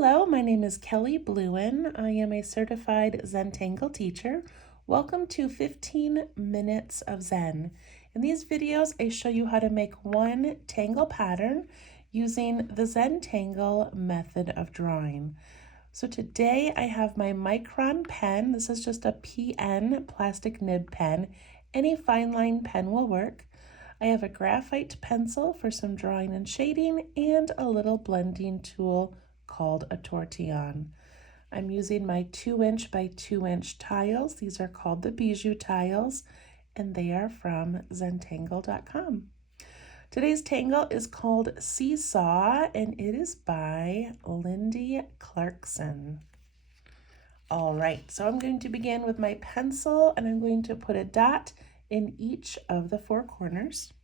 Hello, my name is Kelly Bluen. I am a certified Zentangle teacher. Welcome to 15 Minutes of Zen. In these videos, I show you how to make one tangle pattern using the Zentangle method of drawing. So today I have my Micron pen. This is just a PN plastic nib pen. Any fine line pen will work. I have a graphite pencil for some drawing and shading and a little blending tool called a tortillon. I'm using my 2" by 2" tiles. These are called the bijou tiles, and they are from Zentangle.com. Today's tangle is called Seesaw, and it is by Lindy Clarkson. All right, so I'm going to begin with my pencil, and I'm going to put a dot in each of the four corners.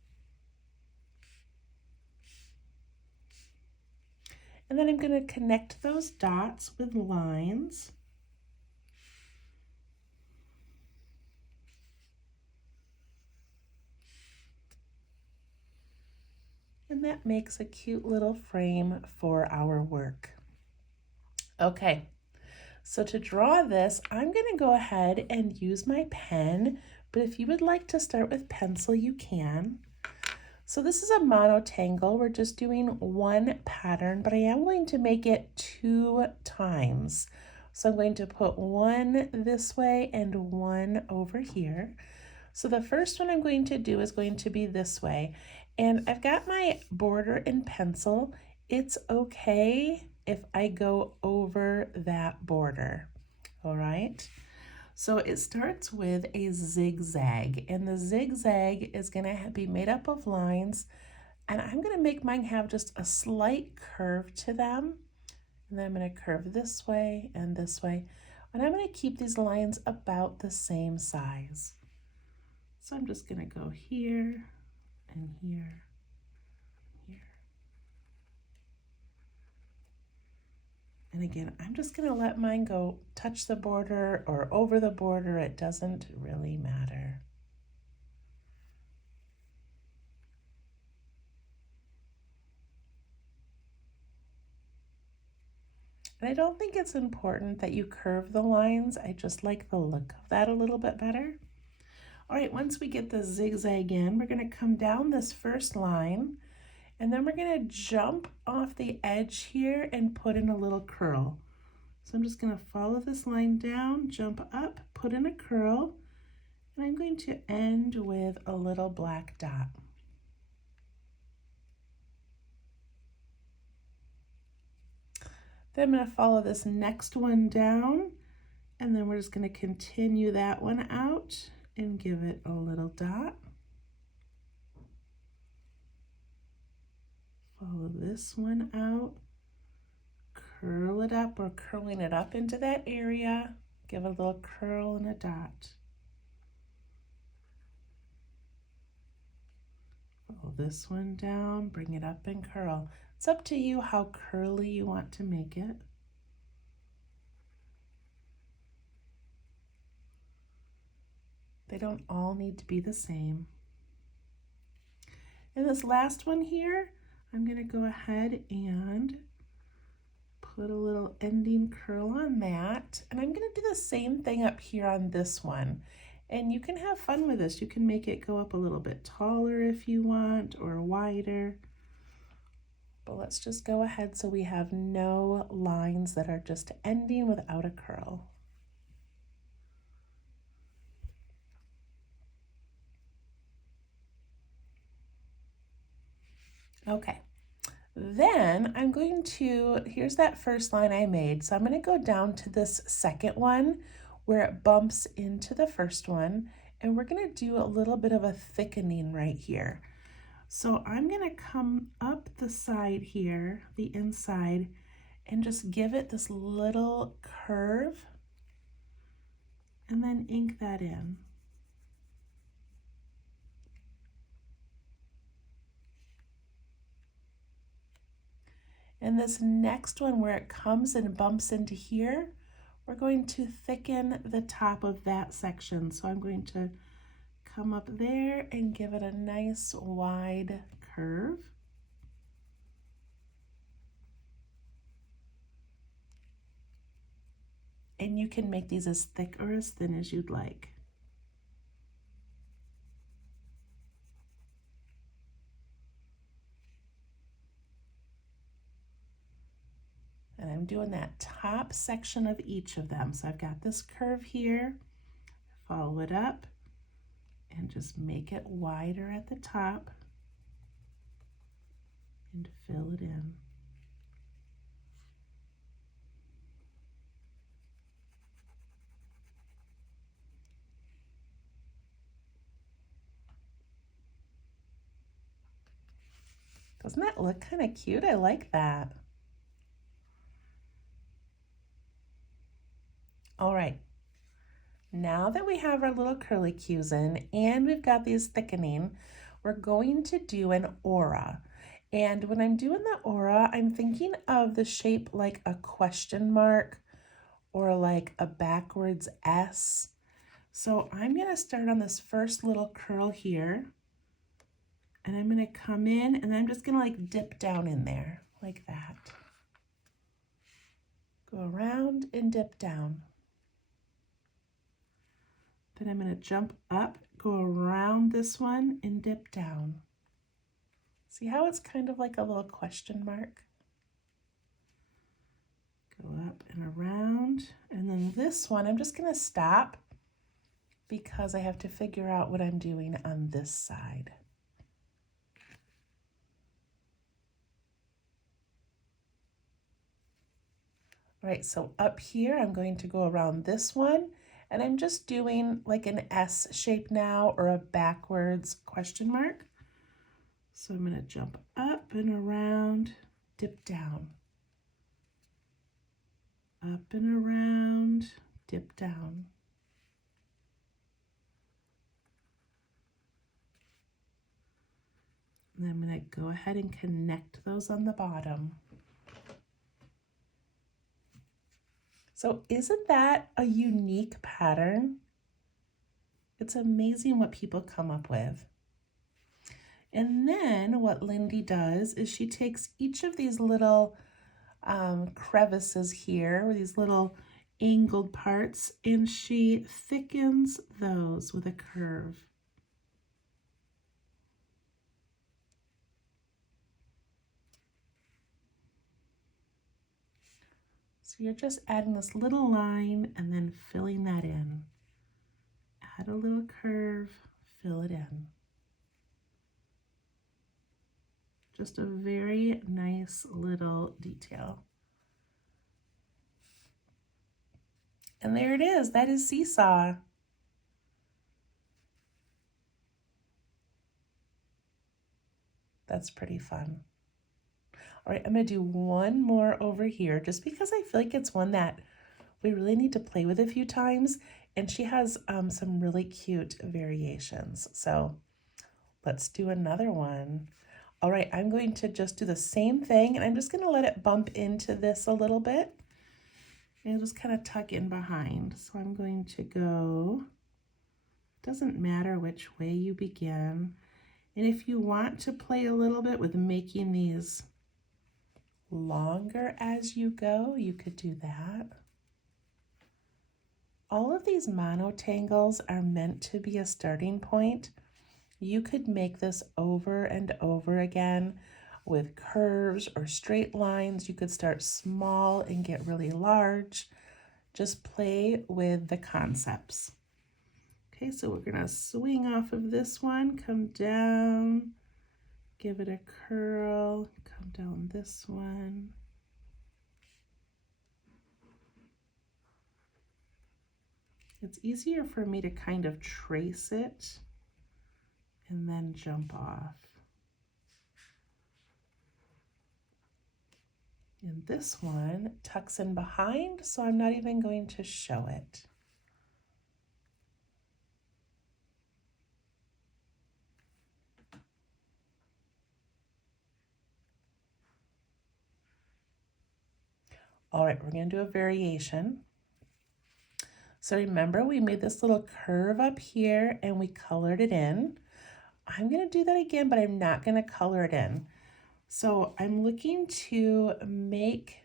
And then I'm going to connect those dots with lines. And that makes a cute little frame for our work. Okay, so to draw this, I'm going to go ahead and use my pen, but if you would like to start with pencil, you can. So this is a mono tangle. We're just doing one pattern, but I am going to make it 2 times. So I'm going to put one this way and one over here. So the first one I'm going to do is going to be this way. And I've got my border in pencil. It's okay if I go over that border, all right? So it starts with a zigzag, and the zigzag is going to be made up of lines, and I'm going to make mine have just a slight curve to them, and then I'm going to curve this way, and I'm going to keep these lines about the same size. So I'm just going to go here and here, here. And again, I'm just going to let mine go touch the border or over the border. It doesn't really matter. And I don't think it's important that you curve the lines. I just like the look of that a little bit better. All right, once we get the zigzag in, we're going to come down this first line, and then we're going to jump off the edge here and put in a little curl. So I'm just going to follow this line down, jump up, put in a curl, and I'm going to end with a little black dot. Then I'm going to follow this next one down, and then we're just going to continue that one out and give it a little dot. Follow this one out, curl it up or curling it up into that area, give it a little curl and a dot. Follow this one down, bring it up and curl. It's up to you how curly you want to make it. They don't all need to be the same. And this last one here, I'm going to go ahead and put a little ending curl on that. And I'm going to do the same thing up here on this one. And you can have fun with this. You can make it go up a little bit taller if you want, or wider. But let's just go ahead so we have no lines that are just ending without a curl. Okay, then I'm going to, here's that first line I made. So I'm going to go down to this second one where it bumps into the first one, and we're going to do a little bit of a thickening right here. So I'm going to come up the side here, the inside, and just give it this little curve, and then ink that in. And this next one where it comes and bumps into here, we're going to thicken the top of that section. So I'm going to come up there and give it a nice wide curve. and you can make these as thick or as thin as you'd like. And I'm doing that top section of each of them. So I've got this curve here, follow it up, and just make it wider at the top and fill it in. Doesn't that look kind of cute? I like that. All right, now that we have our little curlicues in and we've got these thickening, we're going to do an aura. And when I'm doing the aura, I'm thinking of the shape like a question mark or like a backwards S. So I'm going to start on this first little curl here, and I'm going to come in and I'm just going to like dip down in there like that. Go around and dip down. Then I'm going to jump up, go around this one and dip down. See how it's kind of like a little question mark? Go up and around. And then this one, I'm just going to stop because I have to figure out what I'm doing on this side. All right, so up here, I'm going to go around this one. And I'm just doing like an S shape now or a backwards question mark. So I'm going to jump up and around, dip down. Up and around, dip down. And I'm going to go ahead and connect those on the bottom. So isn't that a unique pattern? It's amazing what people come up with. And then what Lindy does is she takes each of these little crevices here, or these little angled parts, and she thickens those with a curve. So you're just adding this little line and then filling that in. Add a little curve, fill it in. Just a very nice little detail. And there it is, that is Seesaw. That's pretty fun. All right, I'm gonna do one more over here just because I feel like it's one that we really need to play with a few times, and she has some really cute variations. So let's do another one. All right, I'm going to just do the same thing, and I'm just gonna let it bump into this a little bit and just kind of tuck in behind. So I'm going to go, doesn't matter which way you begin. And if you want to play a little bit with making these longer as you go, you could do that. All of these monotangles are meant to be a starting point. You could make this over and over again with curves or straight lines. You could start small and get really large. Just play with the concepts. Okay, so we're gonna swing off of this one, come down, give it a curl, come down this one. It's easier for me to kind of trace it and then jump off. And this one tucks in behind, so I'm not even going to show it. All right, we're going to do a variation. So remember, we made this little curve up here and we colored it in. I'm going to do that again, but I'm not going to color it in. So I'm looking to make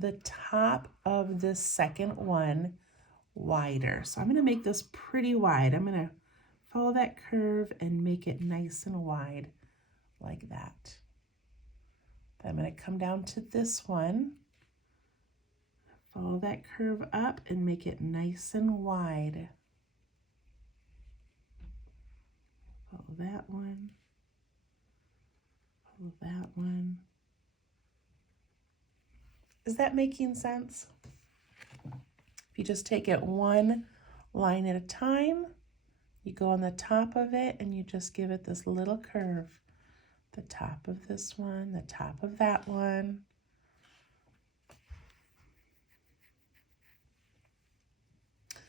the top of this second one wider. So I'm going to make this pretty wide. I'm going to follow that curve and make it nice and wide like that. Then I'm going to come down to this one, follow that curve up and make it nice and wide. Follow that one, follow that one. Is that making sense? If you just take it one line at a time, you go on the top of it and you just give it this little curve. The top of this one, the top of that one.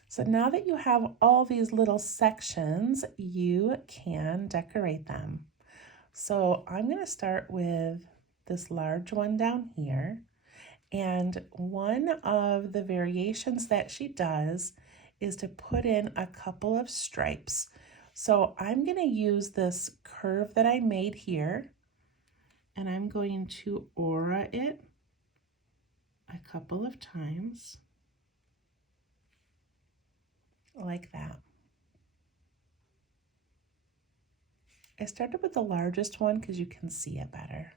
So now that you have all these little sections, you can decorate them. So I'm going to start with this large one down here. And one of the variations that she does is to put in a couple of stripes. So I'm going to use this curve that I made here, and I'm going to aura it a couple of times. Like that. I started with the largest one because you can see it better.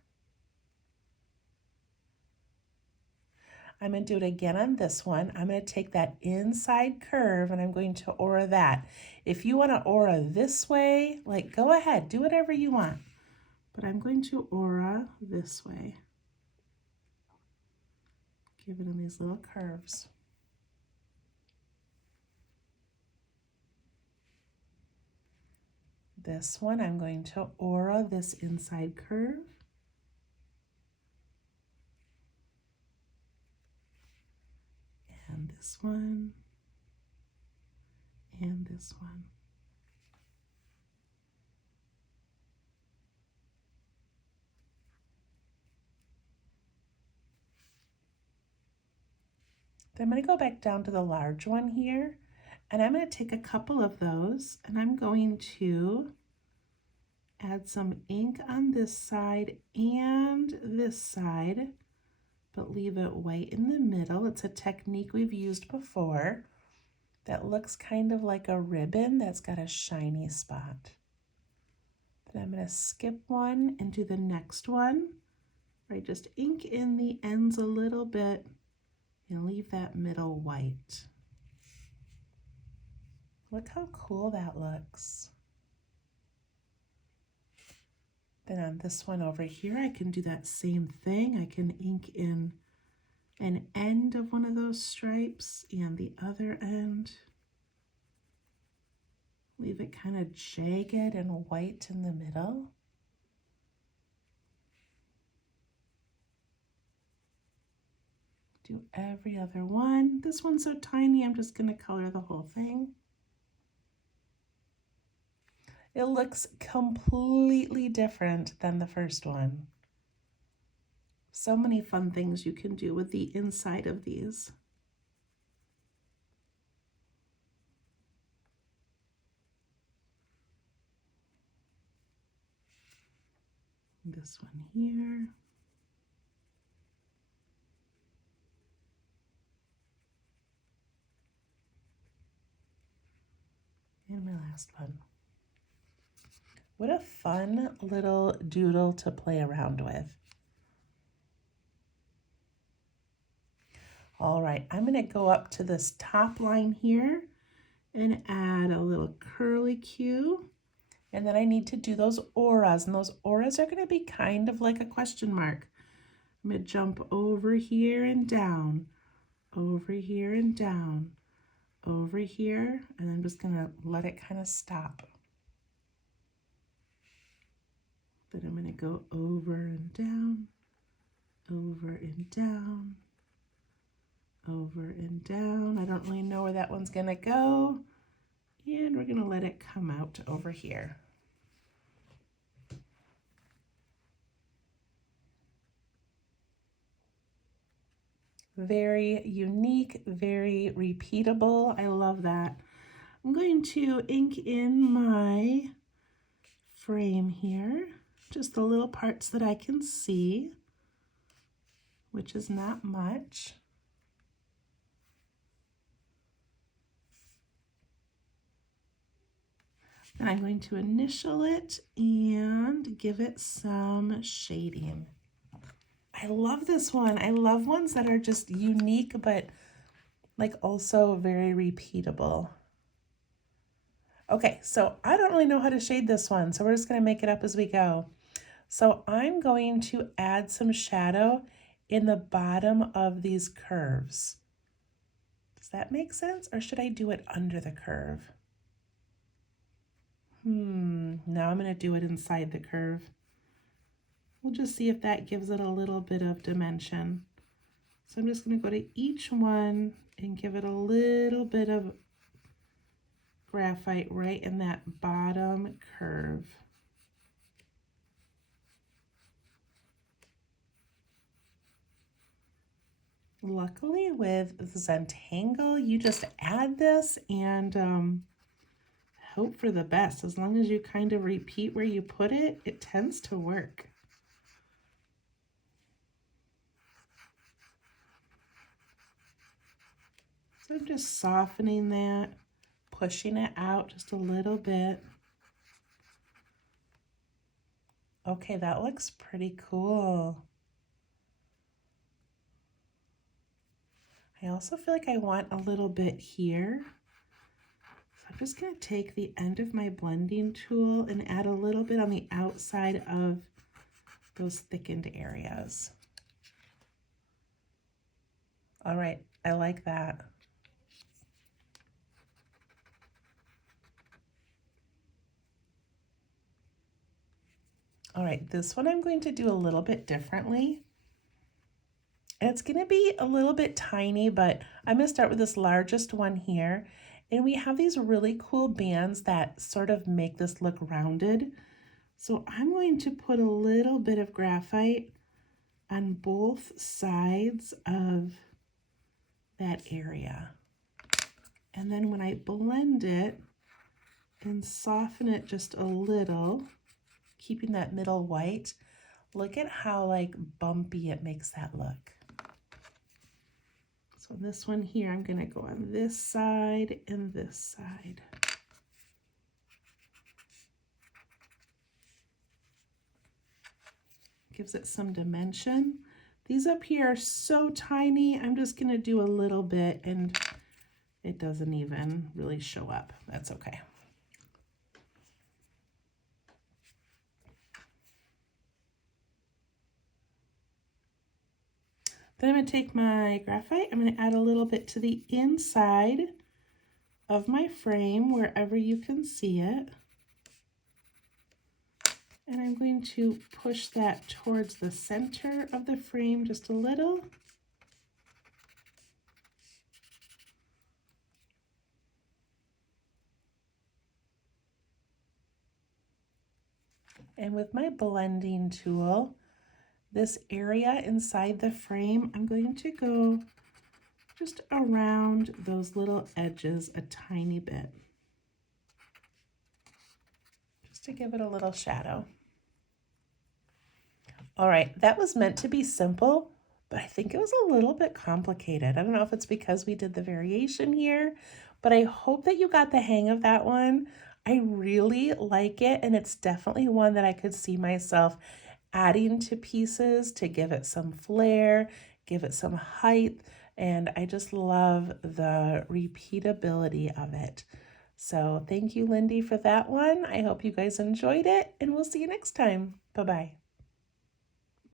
I'm going to do it again on this one. I'm going to take that inside curve and I'm going to aura that. If you want to aura this way, like go ahead, do whatever you want. But I'm going to aura this way. Give it in these little curves. This one, I'm going to aura this inside curve. And this one. And this one. Then I'm going to go back down to the large one here. And I'm going to take a couple of those and I'm going to add some ink on this side and this side, but leave it white in the middle. It's a technique we've used before that looks kind of like a ribbon that's got a shiny spot. Then I'm going to skip one and do the next one, where I just ink in the ends a little bit and leave that middle white. Look how cool that looks. Then on this one over here, I can do that same thing. I can ink in an end of one of those stripes and the other end. Leave it kind of jagged and white in the middle. Do every other one. This one's so tiny, I'm just going to color the whole thing. It looks completely different than the first one. So many fun things you can do with the inside of these. This one here. And my last one. What a fun little doodle to play around with. All right, I'm going to go up to this top line here and add a little curly Q. And then I need to do those auras, and those auras are going to be kind of like a question mark. I'm going to jump over here and down, over here and down, over here, and I'm just going to let it kind of stop. Then I'm going to go over and down, over and down, over and down. I don't really know where that one's going to go. And we're going to let it come out over here. Very unique, very repeatable. I love that. I'm going to ink in my frame here, just the little parts that I can see. which is not much. And I'm going to initial it and give it some shading. I love this one. I love ones that are just unique, but like also very repeatable. Okay, so I don't really know how to shade this one, so we're just gonna make it up as we go. So I'm going to add some shadow in the bottom of these curves. Does that make sense? Or should I do it under the curve? Now I'm gonna do it inside the curve. We'll just see if that gives it a little bit of dimension. So I'm just gonna go to each one and give it a little bit of graphite right in that bottom curve. Luckily with Zentangle, you just add this and hope for the best. As long as you kind of repeat where you put it, it tends to work. So I'm just softening that, pushing it out just a little bit. Okay, that looks pretty cool. I also feel like I want a little bit here. So I'm just going to take the end of my blending tool and add a little bit on the outside of those thickened areas. All right, I like that. All right, this one I'm going to do a little bit differently. And it's going to be a little bit tiny, but I'm going to start with this largest one here. And we have these really cool bands that sort of make this look rounded. So I'm going to put a little bit of graphite on both sides of that area. And then when I blend it and soften it just a little, keeping that middle white, look at how like bumpy it makes that look. So this one here, I'm gonna go on this side and this side. Gives it some dimension. These up here are so tiny, I'm just gonna do a little bit and it doesn't even really show up. That's okay. Then I'm going to take my graphite, I'm going to add a little bit to the inside of my frame, wherever you can see it. And I'm going to push that towards the center of the frame just a little. And with my blending tool, this area inside the frame, I'm going to go just around those little edges a tiny bit, just to give it a little shadow. All right, that was meant to be simple, but I think it was a little bit complicated. I don't know if it's because we did the variation here, but I hope that you got the hang of that one. I really like it, and it's definitely one that I could see myself adding to pieces to give it some flair, give it some height, and I just love the repeatability of it. So thank you, Lindy, for that one. I hope you guys enjoyed it, and we'll see you next time. Bye-bye.